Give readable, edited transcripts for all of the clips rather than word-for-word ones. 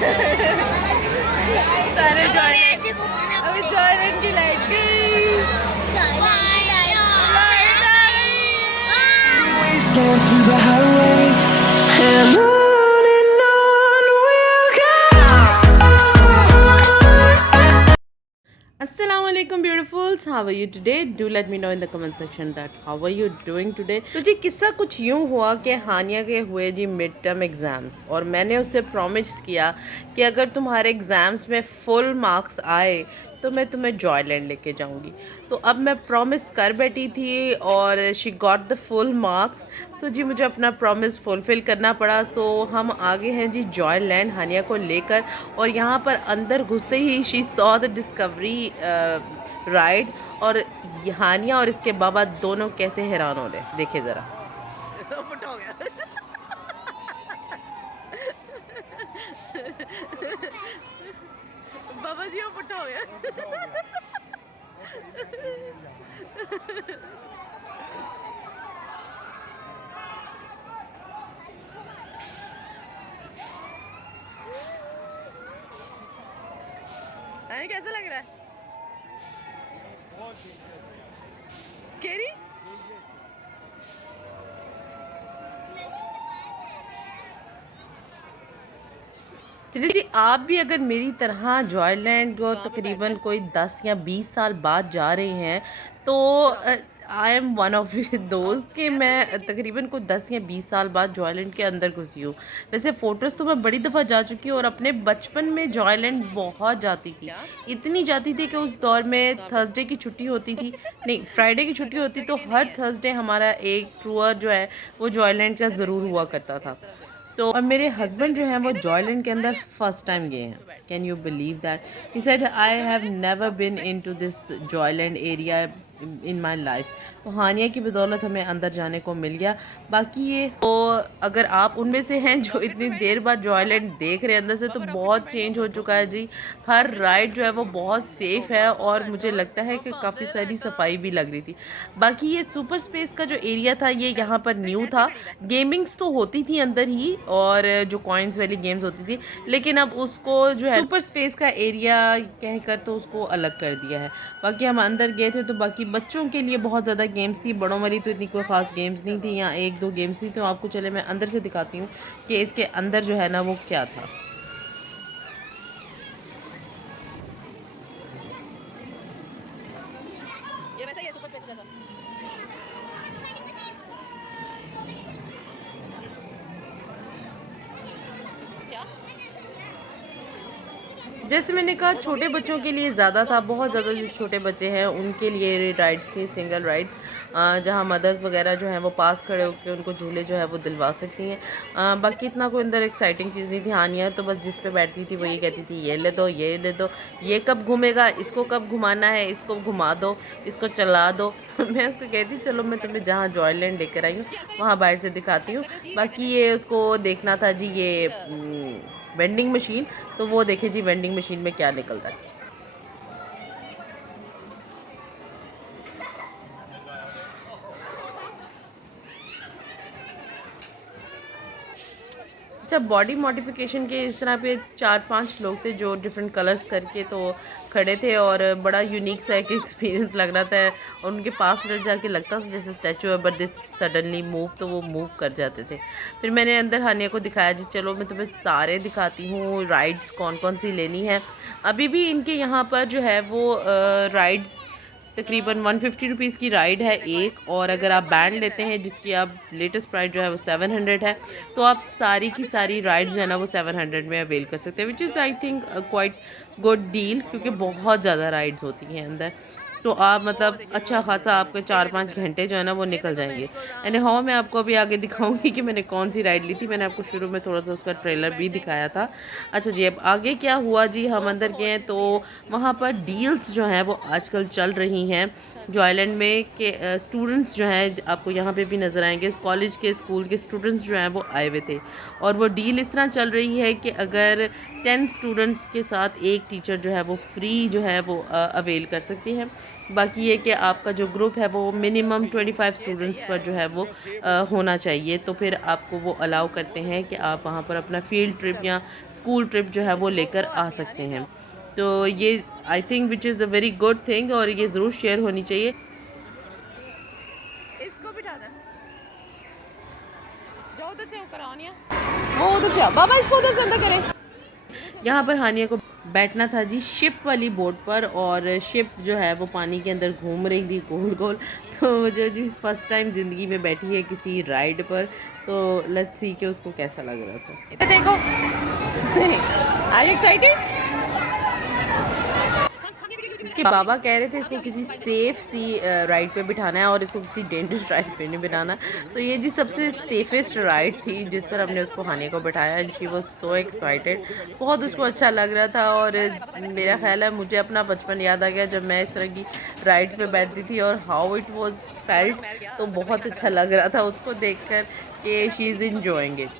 सारे अभी जॉयलैंड की लाइट गई। Dance through the highways and on we'll go. Assalamualaikum beautifuls, how are you today? Do let me know in the comment section that how are you doing today. तो जी किस्सा कुछ यूँ हुआ कि हानिया के हुए जी मिड टर्म एग्ज़ाम्स और मैंने उससे प्रॉमिस किया कि अगर तुम्हारे एग्ज़ाम्स में फुल मार्क्स आए तो मैं तुम्हें जॉयलैंड लेके जाऊंगी। तो अब मैं प्रॉमिस कर बैठी थी और she got the full marks. तो जी मुझे अपना प्रॉमिस फुलफ़िल करना पड़ा। सो हम आगे हैं जी जॉयलैंड हानिया को लेकर और यहाँ पर अंदर घुसते ही she saw the discovery ride और हानिया और इसके बाबा दोनों कैसे हैरान हो रहे देखे ज़रा। हो गया बाबा जी वो पुट्ठा हो गया। अरे कैसा लग रहा है? स्केरी? चलिए जी आप भी अगर मेरी तरह जॉयलैंड को तकरीबन कोई 10 या 20 साल बाद जा रहे हैं तो आई एम वन ऑफ दोस्त कि मैं तकरीबन कोई 10 या 20 साल बाद जॉयलैंड के अंदर घुसी हूँ। वैसे फ़ोटोज़ तो मैं बड़ी दफ़ा जा चुकी हूँ और अपने बचपन में जॉयलैंड बहुत जाती थी। इतनी जाती थी कि उस दौर में थर्सडे की छुट्टी होती थी, नहीं फ्राइडे की छुट्टी होती तो हर थर्सडे हमारा एक टूर जो है वो जॉयलैंड का ज़रूर हुआ करता था। तो और मेरे हस्बैंड जो हैं वो जॉयलैंड के अंदर फर्स्ट टाइम गए हैं। Can you believe that? He said I have never been into this Joyland area in my life. तो हानिया की बदौलत हमें अंदर जाने को मिल गया। बाकी ये तो अगर आप उनमें से हैं जो इतनी देर बाद जॉयलैंड देख रहे हैं अंदर से तो बहुत चेंज हो चुका है जी। हर राइड जो है वो बहुत सेफ़ है और मुझे लगता है कि काफ़ी सारी सफाई भी लग रही थी। बाकी ये सुपर स्पेस का जो एरिया था ये यहाँ पर न्यू था। गेमिंग्स तो होती थी अंदर ही और जो कॉइन्स वाली गेम्स होती थी, लेकिन अब उसको जो है सुपर स्पेस का एरिया कहकर तो उसको अलग कर दिया है। बाकी हम अंदर गए थे तो बाकी बच्चों के लिए बहुत ज़्यादा गेम्स थी, बड़ों वाली तो इतनी कोई ख़ास गेम्स नहीं थी, यहाँ एक दो गेम्स थी। तो आपको चले मैं अंदर से दिखाती हूँ कि इसके अंदर जो है ना वो क्या था। ये वैसा ही है सुपर स्पेस जैसा। क्या? जैसे मैंने कहा छोटे बच्चों के लिए ज़्यादा था, बहुत ज़्यादा जो छोटे बच्चे हैं उनके लिए राइड्स थी, सिंगल राइड्स जहाँ मदर्स वगैरह जो हैं वो पास खड़े होकर उनको झूले जो है वो दिलवा सकती हैं। बाकी इतना कोई अंदर एक्साइटिंग चीज़ नहीं थी। हानिया तो बस जिस पे बैठती थी वो ये कहती थी ये ले दो, ये ले दो, ये कब घूमेगा, इसको कब घुमाना है, इसको घुमा दो, इसको चला दो। तो मैं उसको कहती चलो मैं तुम्हें जहाँ जॉयलैंड लेकर आई हूँ वहाँ बाहर से दिखाती हूँ। बाकी ये उसको देखना था जी ये वेंडिंग मशीन। तो वो देखें जी वेंडिंग मशीन में क्या निकलता है। अच्छा बॉडी मॉडिफिकेशन के इस तरह पे 4-5 लोग थे जो डिफरेंट कलर्स करके तो खड़े थे और बड़ा यूनिक सा एक एक्सपीरियंस लग रहा था और उनके पास ले जाके लगता था जैसे स्टैचू है बट दिस सडनली मूव, तो वो मूव कर जाते थे। फिर मैंने अंदर हानिया को दिखाया जी चलो मैं तुम्हें सारे दिखाती हूँ राइड्स कौन कौन सी लेनी है। अभी भी इनके यहाँ पर जो है वो राइड्स तकरीबन 150 रुपीज़ की राइड है एक, और अगर आप बैंड लेते हैं जिसकी आप लेटेस्ट प्राइस जो है वो 700 है, तो आप सारी की सारी राइड्स जो है ना वो 700 में अवेल कर सकते हैं, which is I think quite good deal क्योंकि बहुत ज़्यादा राइड्स होती हैं अंदर। तो आप मतलब अच्छा खासा आपके 4-5 घंटे जो है ना वो निकल जाएंगे। एंड हाँ मैं आपको अभी आगे दिखाऊंगी कि मैंने कौन सी राइड ली थी। मैंने आपको शुरू में थोड़ा सा उसका ट्रेलर भी दिखाया था। अच्छा जी अब आगे क्या हुआ जी, हम अंदर गए तो वहाँ पर डील्स जो हैं वो आजकल चल रही हैं जॉयलैंड में के स्टूडेंट्स जो हैं आपको यहाँ पे भी नज़र आएंगे, कॉलेज के स्कूल के स्टूडेंट्स जो हैं वो आए हुए थे और वो डील इस तरह चल रही है कि अगर 10 स्टूडेंट्स के साथ एक टीचर जो है वो फ्री जो है वो अवेल कर सकती है। बाकी ये कि आपका जो ग्रुप है वो मिनिमम 25 स्टूडेंट्स पर जो है वो होना चाहिए, तो फिर आपको वो अलाउ करते हैं कि आप वहाँ पर अपना फील्ड ट्रिप या स्कूल ट्रिप जो है वो लेकर आ सकते हैं। तो ये I think which is a very good thing, और ये ज़रूर शेयर होनी चाहिए। इसको बिठा दे, जाओ उधर से होकर आनिया, वो उधर से बाबा इसको उधर से अंदर करे। यहाँ पर हानिया को बैठना था जी शिप वाली बोट पर, और शिप जो है वो पानी के अंदर घूम रही थी गोल गोल। तो जो जी फर्स्ट टाइम ज़िंदगी में बैठी है किसी राइड पर, तो लेट्स सी कि उसको कैसा लग रहा था। इधर देखो, आर यू एक्साइटेड? इसके बाबा कह रहे थे इसको किसी सेफ सी राइड पे बिठाना है और इसको किसी डेंजरस राइड पे नहीं बिठाना। तो ये जी सबसे सेफेस्ट राइड थी जिस पर हमने उसको हानिया को बिठाया, and she was so excited. बहुत उसको अच्छा लग रहा था, और मेरा ख्याल है मुझे अपना बचपन याद आ गया जब मैं इस तरह की राइड्स पे बैठती थी, और हाउ इट वाज फेल्ट। तो बहुत अच्छा लग रहा था उसको देखकर कि शी इज़ एंजॉयिंग इट।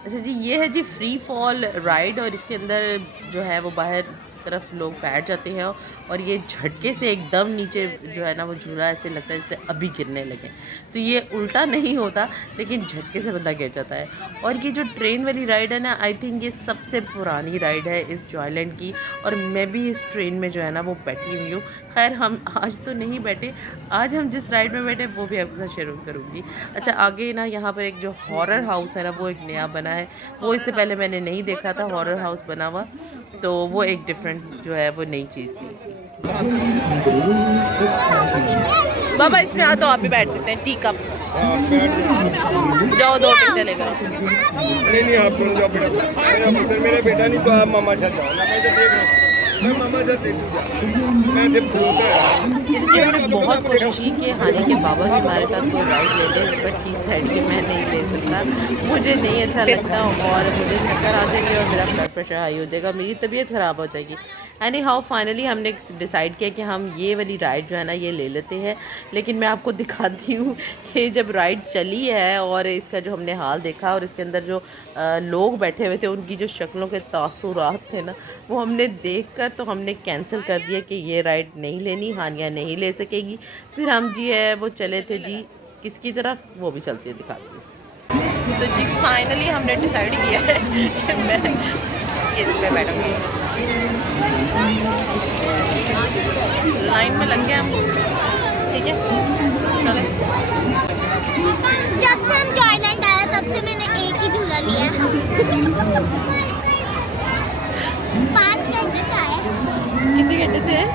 अच्छा जी, ये है जी फ्री फॉल राइड, और इसके अंदर जो है वो बाहर तरफ लोग बैठ जाते हैं, और ये झटके से एकदम नीचे जो है ना वो झूला ऐसे लगता है जैसे अभी गिरने लगे। तो ये उल्टा नहीं होता, लेकिन झटके से बंदा गिर जाता है। और ये जो ट्रेन वाली राइड है ना, आई थिंक ये सबसे पुरानी राइड है इस जॉयलैंड की, और मैं भी इस ट्रेन में जो है ना वो बैठी हुई हूँ। खैर हम आज तो नहीं बैठे, आज हम जिस राइड में बैठे वो भी आपके साथ शेयर करूँगी। अच्छा, आगे ना यहाँ पर एक जो हॉरर हाउस है ना वो एक नया बना है, वो इससे पहले मैंने नहीं देखा था हॉरर हाउस बना हुआ, तो वो एक डिफरेंट जो है वो नई चीज़ थी। बाबा इसमें आ तो आप भी बैठ सकते हैं, टी कप। जाओ 2 टिकटें लेकर। नहीं आप दोनों जाओ बेटा, मेरा पुत्र मेरा बेटा नहीं तो आप मामा साथ जाओ ना, मैं तो देख रहा हूँ, मैं मामा साथ देख जा, मैं जब चलिए हमने बहुत कोशिश की कि हानि के बाबा भी हमारे साथ कोई राइड ले ले, बट ही साइड के मैं नहीं ले सकता, मुझे नहीं अच्छा लगता, और मुझे चक्कर आ जाएंगे और मेरा ब्लड प्रेशर हाई हो जाएगा, मेरी तबीयत ख़राब हो जाएगी। एनी हाउ फाइनली हमने डिसाइड किया कि हम ये वाली राइड जो है ना ये ले लेते हैं। लेकिन मैं आपको दिखाती हूँ कि जब राइड चली है और इसका जो हमने हाल देखा, और इसके अंदर जो लोग बैठे हुए थे उनकी जो शक्लों के तासुरात थे ना, वो हमने देख कर तो हमने कैंसिल कर दिया कि ये राइड नहीं लेनी, हानिया नहीं ले सकेगी। फिर हम जी है वो चले थे जी किसकी तरफ, वो भी चलते दिखाती हूँ। तो जी फाइनली हमने डिसाइड किया है कि मैं इस पे बैठूंगी। लाइन में लग गए हम, ठीक है चलो। जब से हम जॉयलैंड आया तब से मैंने एक ही झूला लिया है। 5 घंटे से आए। कितने घंटे से है?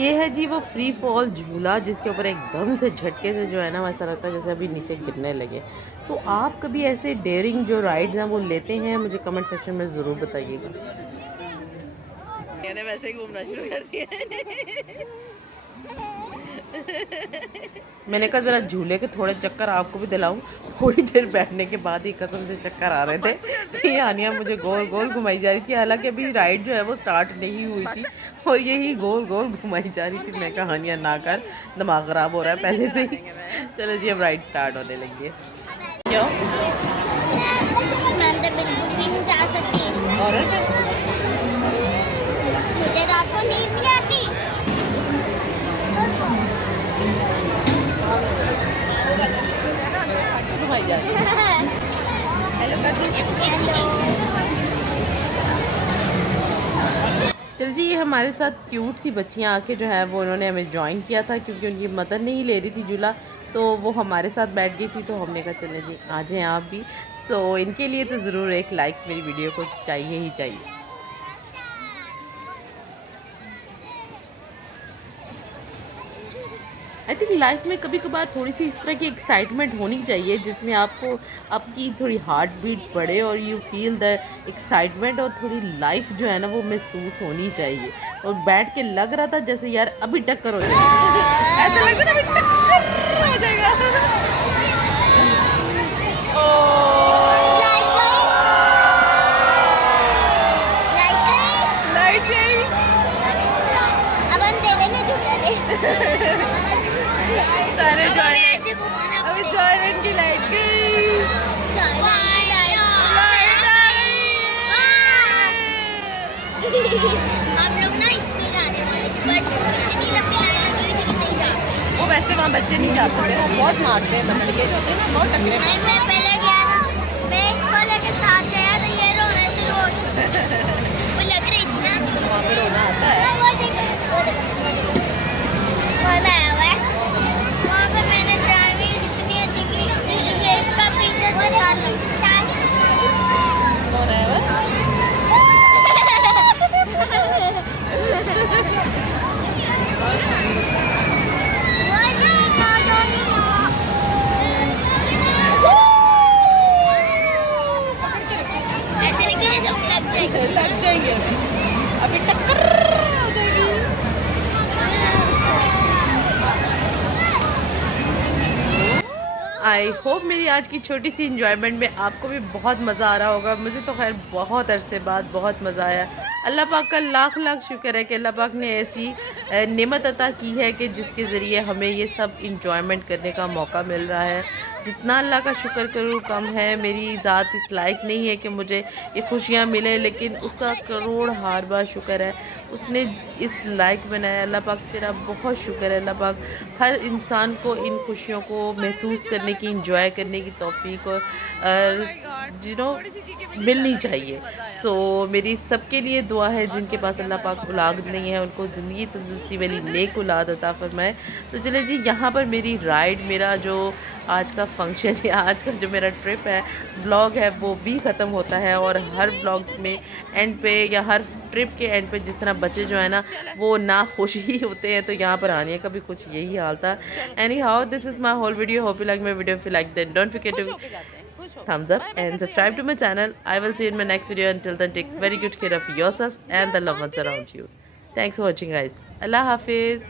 ये है जी वो फ्री फॉल झूला जिसके ऊपर एकदम से झटके से जो है ना वैसा लगता है जैसे अभी नीचे गिरने लगे। तो आप कभी ऐसे डेयरिंग जो राइड्स हैं वो लेते हैं? मुझे कमेंट सेक्शन में ज़रूर बताइएगा। मैंने वैसे ही घूमना शुरू कर दिया। मैंने कहा ज़रा झूले के थोड़े चक्कर आपको भी दिलाऊं। थोड़ी देर बैठने के बाद ही कसम से चक्कर आ रहे थे कि हानिया मुझे गोल गोल घुमाई जा रही थी, हालांकि अभी राइड जो है वो स्टार्ट नहीं हुई थी और यही गोल गोल घुमाई जा रही थी। मैं कहा हानिया ना कर, दिमाग ख़राब हो रहा है पहले से ही। चलो जी अब राइड स्टार्ट होने लगी है। क्यों? मैं अंदर बिल्कुल भी नहीं जा सकती। और मुझे रात को नींद नहीं आती। घुमाई जा रही है। हेलो कर दूं? हेलो। चलो जी, ये हमारे साथ क्यूट सी बच्चियाँ आके जो है वो उन्होंने हमें ज्वाइन किया था क्योंकि उनकी मदर नहीं ले रही थी झूला, तो वो हमारे साथ बैठ गई थी। तो हमने कहा चले जी आ जाएं आप भी। सो इनके लिए तो ज़रूर एक लाइक मेरी वीडियो को चाहिए ही चाहिए। आई थिंक लाइफ में कभी कभार थोड़ी सी इस तरह की एक्साइटमेंट होनी चाहिए जिसमें आपको आपकी थोड़ी हार्ट बीट बढ़े और यू फील द एक्साइटमेंट, और थोड़ी लाइफ जो है ना वो महसूस होनी चाहिए। और बैठ के लग रहा था जैसे यार अभी टक्कर हो जाएगी, ऐसा लग रहा था अभी टक्कर हो जाएगा। लाइट गई। लाइट गई। अब अंधेरे में झूला ले। हम लोग ना इसमें जाने वाले थे बट वो इतनी लंबी लाइन लगी हुई थी कि नहीं जा पाए। वो वैसे वहाँ बच्चे नहीं जा सकते, वो बहुत मारते हैं बंदर के जो होते हैं ना, बहुत टकरे नहीं मैं पहले गया था, मैं इसको लेके साथ गया तो ये रोना शुरू हो गया। वो लग रही थी ना, वहाँ पे रोना आता है। वो देखो मजा आया हुआ है। वहाँ पे मैंने ड्राइविंग इतनी अच्छी की, ये इसका पीछे से साथ लग कौन है वो? ऐसे लगे जैसे हम लग जाएंगे। लग जाएंगे अभी टक्कर हो जाएगी। आई होप मेरी आज की छोटी सी इंजॉयमेंट में आपको भी बहुत मज़ा आ रहा होगा। मुझे तो खैर बहुत अरसे बाद बहुत मज़ा आया। अल्लाह पाक का लाख लाख शुक्र है कि अल्लाह पाक ने ऐसी नेमत अता की है कि जिसके ज़रिए हमें ये सब इंजॉयमेंट करने का मौका मिल रहा है। जितना अल्लाह का शुक्र करूँ कम है। मेरी ज़ात इस लायक नहीं है कि मुझे ये खुशियाँ मिलें, लेकिन उसका करोड़ हार बार शुक्र है, उसने इस लायक बनाया। अल्लाह पाक तेरा बहुत शुक्र है। अल्लाह पाक हर इंसान को इन खुशियों को महसूस करने की, इंजॉय करने की तौफीक और मिलनी चाहिए। सो मेरी सबके लिए दुआ है जिनके पास अल्लाह पाक औलाद नहीं है, उनको ज़िंदगी तंदुरुस्ती वाली नेक औलाद अता फरमाए। तो चले जी, यहाँ पर मेरी राइड, मेरा जो आज का फंक्शन है, आज का जो मेरा ट्रिप है, ब्लॉग है, वो भी ख़त्म होता है। और हर ब्लॉग में एंड पे या हर ट्रिप के एंड पे जिस तरह बच्चे जो है ना वो ना खुश ही होते हैं, तो यहाँ पर आने का भी कुछ यही हाल था। Anyhow, this is my whole video. Hope you like my video. If you like then don't forget to thumbs up and subscribe to my channel. I will see you in my next video. Until then, take very good care of yourself and the loved ones around you. Thanks for watching, guys. Allah Hafiz.